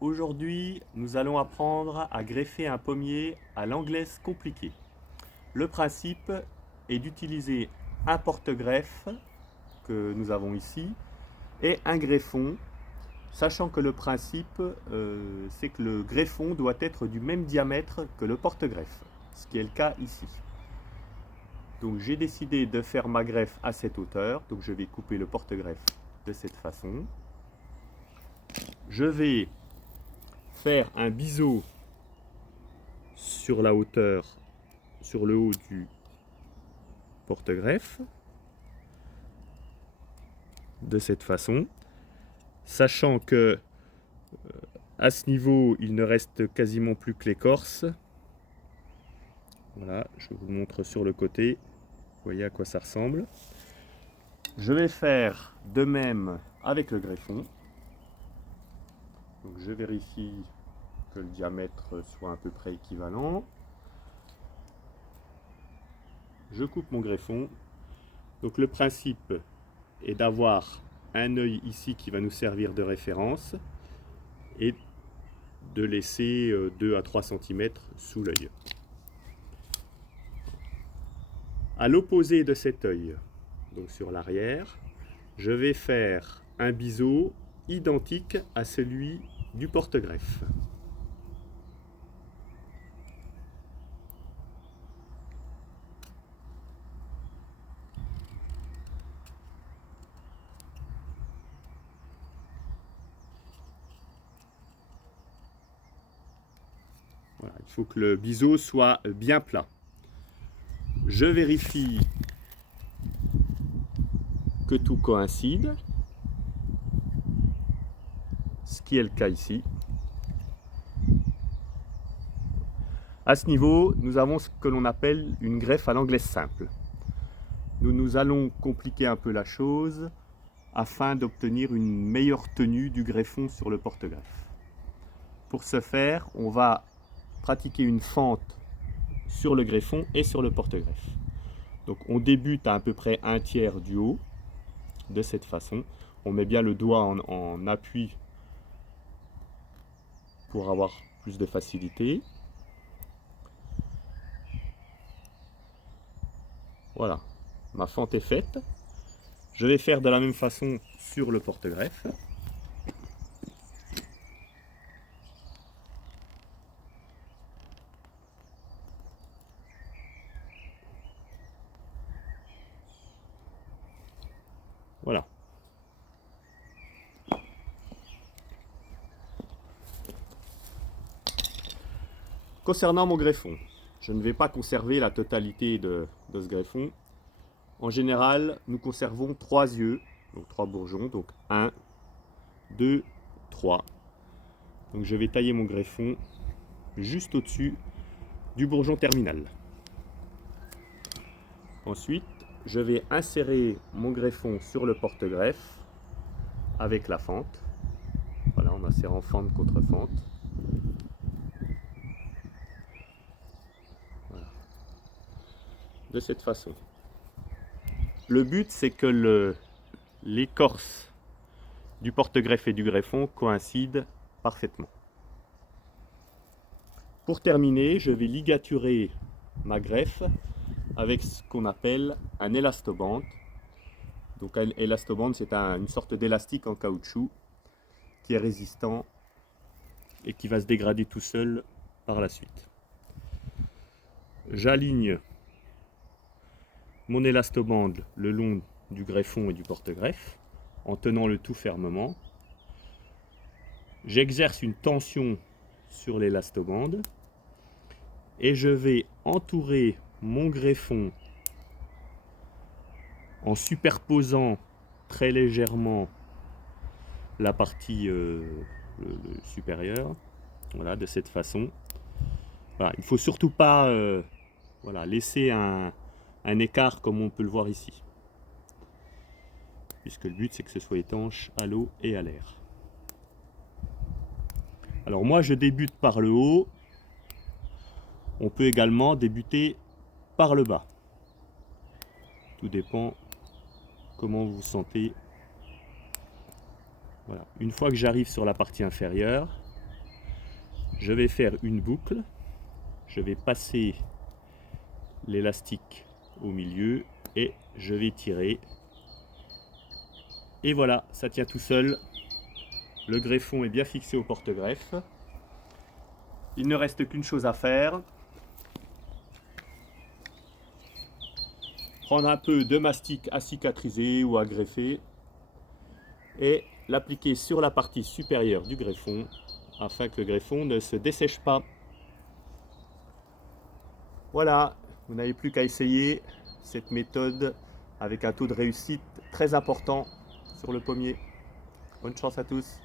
Aujourd'hui, nous allons apprendre à greffer un pommier à l'anglaise compliquée. Le principe est d'utiliser un porte-greffe que nous avons ici et un greffon, sachant que le principe c'est que le greffon doit être du même diamètre que le porte-greffe, ce qui est le cas ici. Donc j'ai décidé de faire ma greffe à cette hauteur, donc je vais couper le porte-greffe de cette façon. Je vais faire un biseau sur la hauteur, sur le haut du porte-greffe, de cette façon, sachant que à ce niveau, il ne reste quasiment plus que l'écorce. Voilà, je vous montre sur le côté, vous voyez à quoi ça ressemble. Je vais faire de même avec le greffon. Donc je vérifie que le diamètre soit à peu près équivalent. Je coupe mon greffon. Donc le principe est d'avoir un œil ici qui va nous servir de référence et de laisser 2 à 3 cm sous l'œil. À l'opposé de cet œil, donc sur l'arrière, je vais faire un biseau identique à celui du porte-greffe. Voilà, il faut que le biseau soit bien plat. Je vérifie que tout coïncide, ce qui est le cas ici. À ce niveau, nous avons ce que l'on appelle une greffe à l'anglaise simple. Nous allons compliquer un peu la chose afin d'obtenir une meilleure tenue du greffon sur le porte-greffe. Pour ce faire, on va pratiquer une fente sur le greffon et sur le porte-greffe. Donc on débute à peu près 1/3 du haut, de cette façon. On met bien le doigt en appui pour avoir plus de facilité. Voilà, ma fente est faite. Je vais faire de la même façon sur le porte-greffe. Voilà. Concernant mon greffon, je ne vais pas conserver la totalité de ce greffon. En général, nous conservons 3 yeux, donc 3 bourgeons, donc 1, 2, 3. Donc je vais tailler mon greffon juste au-dessus du bourgeon terminal. Ensuite, je vais insérer mon greffon sur le porte-greffe avec la fente. Voilà, en insérant fente contre fente. Voilà. De cette façon. Le but, c'est que l'écorce du porte-greffe et du greffon coïncident parfaitement. Pour terminer, je vais ligaturer ma greffe avec ce qu'on appelle un élastoband. Donc un élastoband, c'est une sorte d'élastique en caoutchouc qui est résistant et qui va se dégrader tout seul par la suite. J'aligne mon élastoband le long du greffon et du porte-greffe en tenant le tout fermement. J'exerce une tension sur l'élastoband et je vais entourer mon greffon en superposant très légèrement la partie supérieure, voilà, de cette façon. Voilà, il ne faut surtout pas voilà, laisser un écart comme on peut le voir ici, puisque le but c'est que ce soit étanche à l'eau et à l'air. Alors moi je débute par le haut, on peut également débuter par le bas. Tout dépend comment vous vous sentez Voilà. Une fois que j'arrive sur la partie inférieure, je vais faire une boucle. Je vais passer l'élastique au milieu et je vais tirer. Et voilà, ça tient tout seul. Le greffon est bien fixé au porte-greffe. Il ne reste qu'une chose à faire. Prendre un peu de mastic à cicatriser ou à greffer et l'appliquer sur la partie supérieure du greffon afin que le greffon ne se dessèche pas. Voilà, vous n'avez plus qu'à essayer cette méthode avec un taux de réussite très important sur le pommier. Bonne chance à tous!